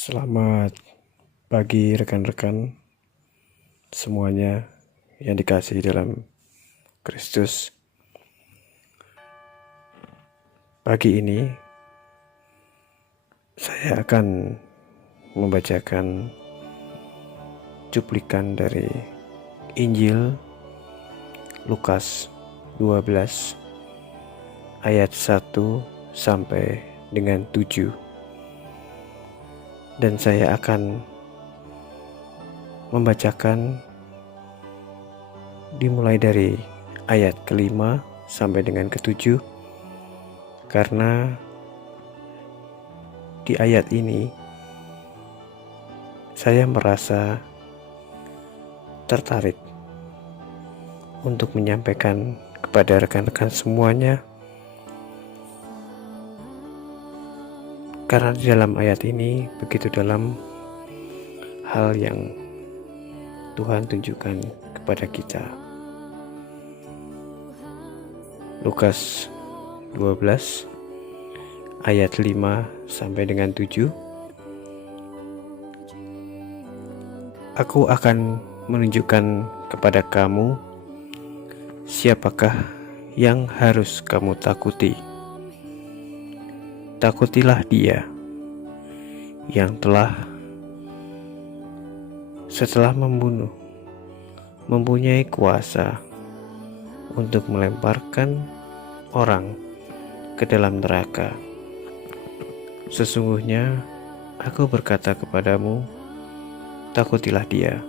Selamat pagi rekan-rekan semuanya yang dikasihi dalam Kristus. Pagi ini saya akan membacakan cuplikan dari Injil Lukas 12 ayat 1 sampai dengan 7. Dan saya akan membacakan dimulai dari ayat ke-5 sampai dengan ke-7, karena di ayat ini saya merasa tertarik untuk menyampaikan kepada rekan-rekan semuanya, karena di dalam ayat ini begitu dalam hal yang Tuhan tunjukkan kepada kita. Lukas 12 ayat 5 sampai dengan 7. Aku akan menunjukkan kepada kamu siapakah yang harus kamu takuti. Takutilah Dia yang telah setelah membunuh mempunyai kuasa untuk melemparkan orang ke dalam neraka. Sesungguhnya aku berkata kepadamu, takutilah Dia.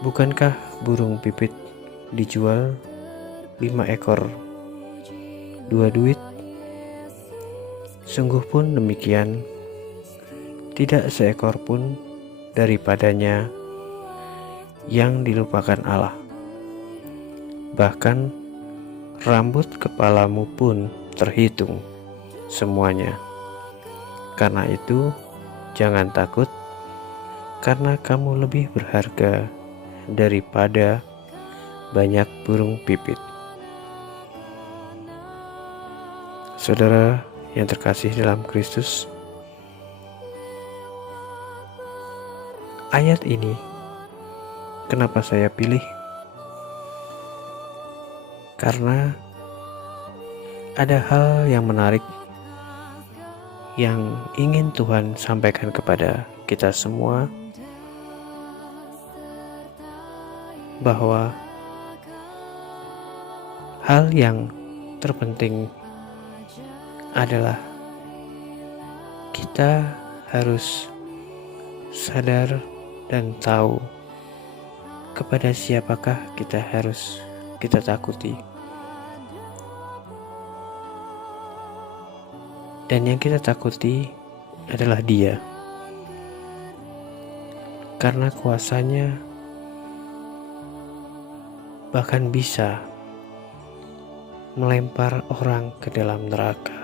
Bukankah burung pipit dijual 5 ekor 2 duit? Sungguh pun demikian, tidak seekor pun daripadanya yang dilupakan Allah. Bahkan rambut kepalamu pun terhitung semuanya. Karena itu jangan takut, karena kamu lebih berharga daripada banyak burung pipit. Saudara yang terkasih dalam Kristus, ayat ini kenapa saya pilih? Karena ada hal yang menarik yang ingin Tuhan sampaikan kepada kita semua, bahwa hal yang terpenting adalah kita harus sadar dan tahu kepada siapakah kita harus kita takuti. Dan yang kita takuti adalah Dia, karena kuasanya bahkan bisa melempar orang ke dalam neraka.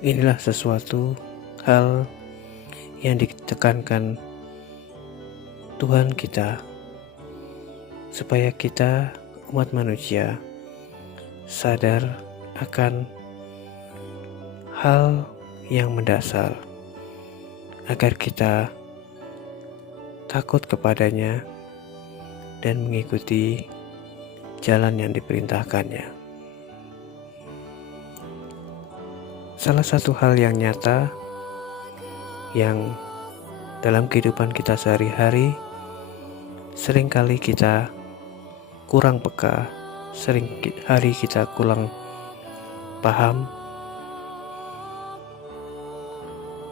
Inilah sesuatu hal yang ditekankan Tuhan kita, supaya kita umat manusia sadar akan hal yang mendasar, agar kita takut kepadanya dan mengikuti jalan yang diperintahkannya. Salah satu hal yang nyata yang dalam kehidupan kita sehari-hari seringkali kita kurang peka, seringkali kita kurang paham.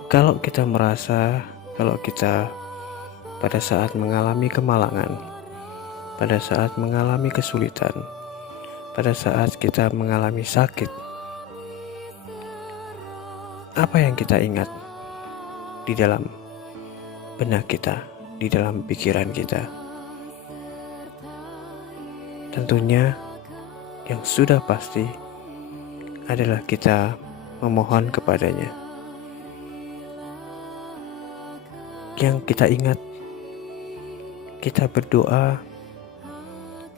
Kalau kita merasa, kalau kita pada saat mengalami kemalangan, pada saat mengalami kesulitan, pada saat kita mengalami sakit, apa yang kita ingat di dalam benak kita, di dalam pikiran kita? Tentunya yang sudah pasti adalah kita memohon kepadanya. Yang kita ingat, kita berdoa,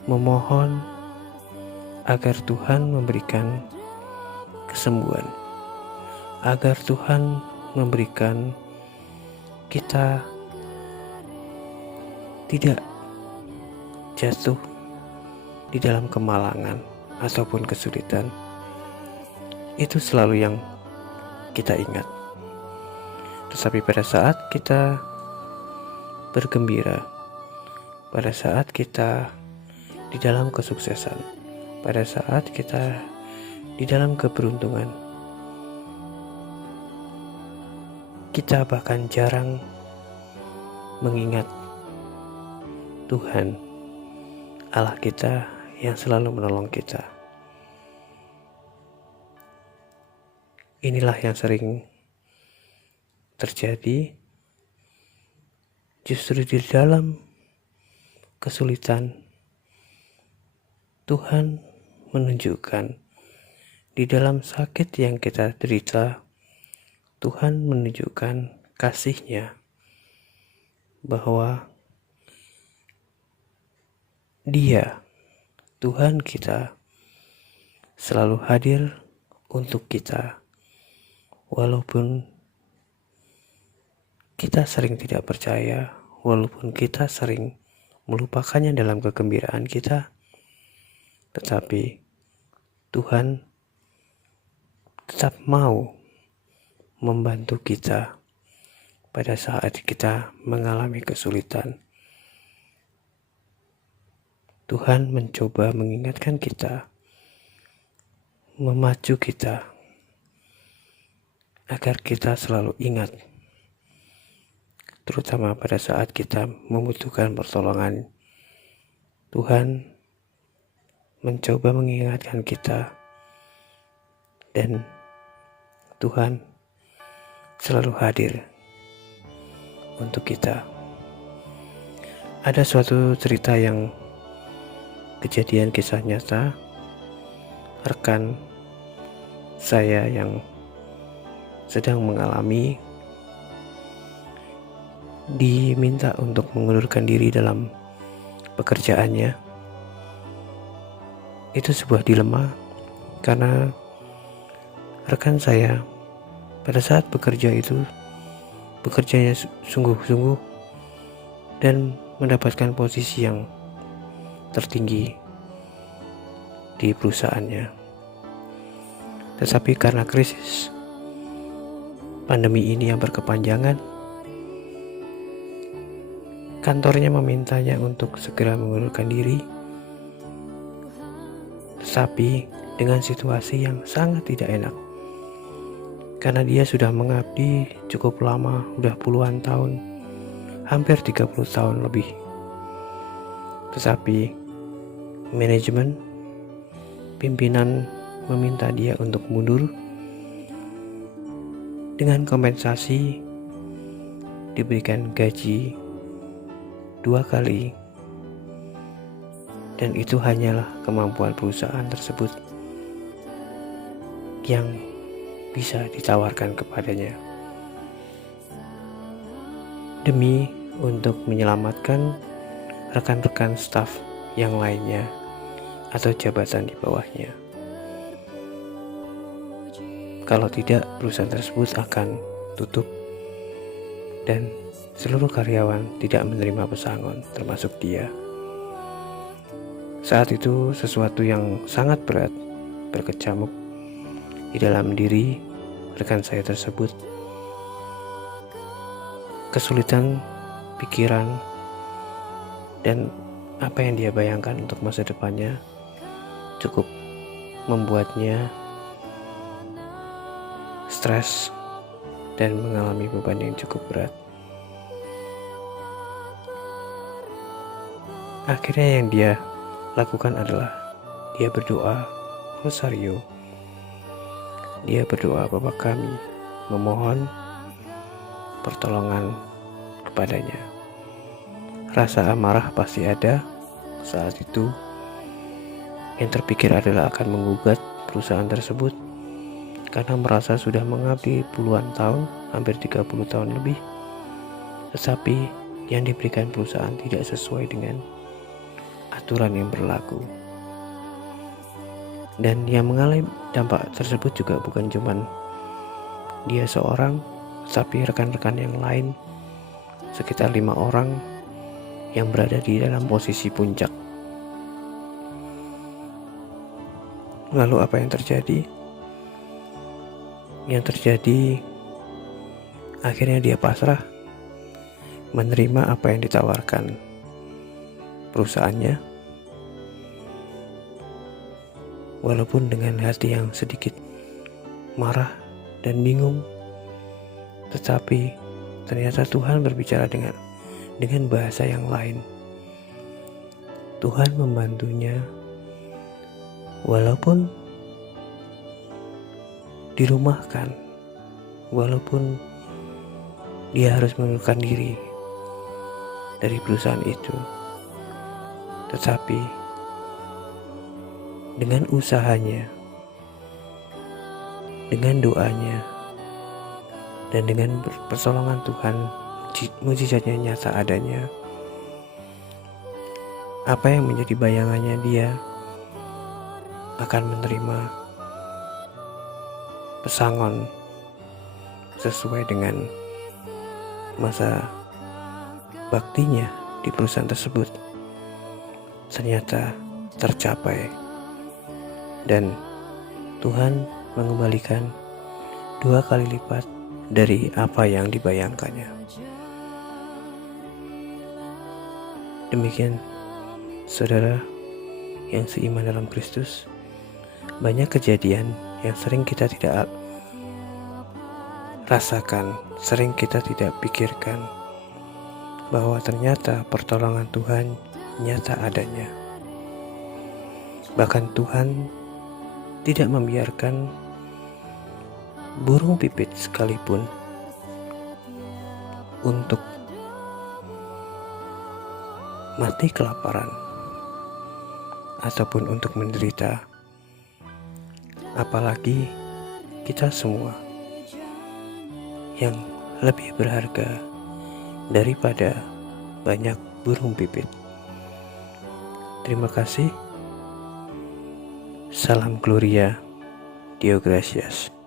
memohon agar Tuhan memberikan kesembuhan, agar Tuhan memberikan kita tidak jatuh di dalam kemalangan ataupun kesulitan. Itu selalu yang kita ingat. Tetapi pada saat kita bergembira, pada saat kita di dalam kesuksesan, pada saat kita di dalam keberuntungan, kita bahkan jarang mengingat Tuhan Allah kita yang selalu menolong kita. Inilah yang sering terjadi. Justru di dalam kesulitan, Tuhan menunjukkan, di dalam sakit yang kita derita, Tuhan menunjukkan kasih-Nya, bahwa Dia, Tuhan kita, selalu hadir untuk kita, walaupun kita sering tidak percaya, walaupun kita sering melupakannya dalam kegembiraan kita, tetapi Tuhan tetap mau membantu kita pada saat kita mengalami kesulitan. Tuhan mencoba mengingatkan kita, memacu kita, agar kita selalu ingat, terutama pada saat kita membutuhkan pertolongan. Tuhan mencoba mengingatkan kita, dan Tuhan selalu hadir untuk kita. Ada suatu cerita yang kejadian kisah nyata, rekan saya yang sedang mengalami diminta untuk mengundurkan diri dalam pekerjaannya. Itu sebuah dilema, karena rekan saya pada saat bekerja itu bekerjanya sungguh-sungguh dan mendapatkan posisi yang tertinggi di perusahaannya. Tetapi karena krisis pandemi ini yang berkepanjangan, kantornya memintanya untuk segera mengundurkan diri, tetapi dengan situasi yang sangat tidak enak, karena dia sudah mengabdi cukup lama, udah puluhan tahun, hampir 30 tahun lebih. Tetapi manajemen, pimpinan meminta dia untuk mundur dengan kompensasi diberikan gaji 2 kali, dan itu hanyalah kemampuan perusahaan tersebut yang bisa ditawarkan kepadanya, demi untuk menyelamatkan rekan-rekan staf yang lainnya atau jabatan di bawahnya. Kalau tidak, perusahaan tersebut akan tutup dan seluruh karyawan tidak menerima pesangon, termasuk dia. Saat itu sesuatu yang sangat berat berkecamuk di dalam diri rekan saya tersebut. Kesulitan pikiran dan apa yang dia bayangkan untuk masa depannya cukup membuatnya stres dan mengalami beban yang cukup berat. Akhirnya yang dia lakukan adalah dia berdoa rosario. Dia berdoa, Bapa kami, memohon pertolongan kepadanya. Rasa amarah pasti ada saat itu. Yang terpikir adalah akan menggugat perusahaan tersebut, karena merasa sudah mengabdi puluhan tahun, hampir 30 tahun lebih, tetapi yang diberikan perusahaan tidak sesuai dengan aturan yang berlaku. Dan yang mengalami dampak tersebut juga bukan cuman dia seorang, tapi rekan-rekan yang lain, sekitar 5 orang yang berada di dalam posisi puncak. Lalu apa yang terjadi? Yang terjadi akhirnya dia pasrah, menerima apa yang ditawarkan perusahaannya, walaupun dengan hati yang sedikit marah dan bingung, tetapi ternyata Tuhan berbicara dengan bahasa yang lain. Tuhan membantunya, walaupun dirumahkan, walaupun dia harus mengundurkan diri dari perusahaan itu, tetapi dengan usahanya, dengan doanya, dan dengan pertolongan Tuhan, mujizatnya nyata adanya. Apa yang menjadi bayangannya dia akan menerima pesangon sesuai dengan masa baktinya di perusahaan tersebut, ternyata tercapai, dan Tuhan mengembalikan 2 kali lipat dari apa yang dibayangkannya. Demikian saudara yang seiman dalam Kristus, banyak kejadian yang sering kita tidak rasakan, sering kita tidak pikirkan, bahwa ternyata pertolongan Tuhan nyata adanya. Bahkan Tuhan tidak membiarkan burung pipit sekalipun untuk mati kelaparan ataupun untuk menderita, apalagi kita semua yang lebih berharga daripada banyak burung pipit. Terima kasih. Salam Gloria, Deo Gracias.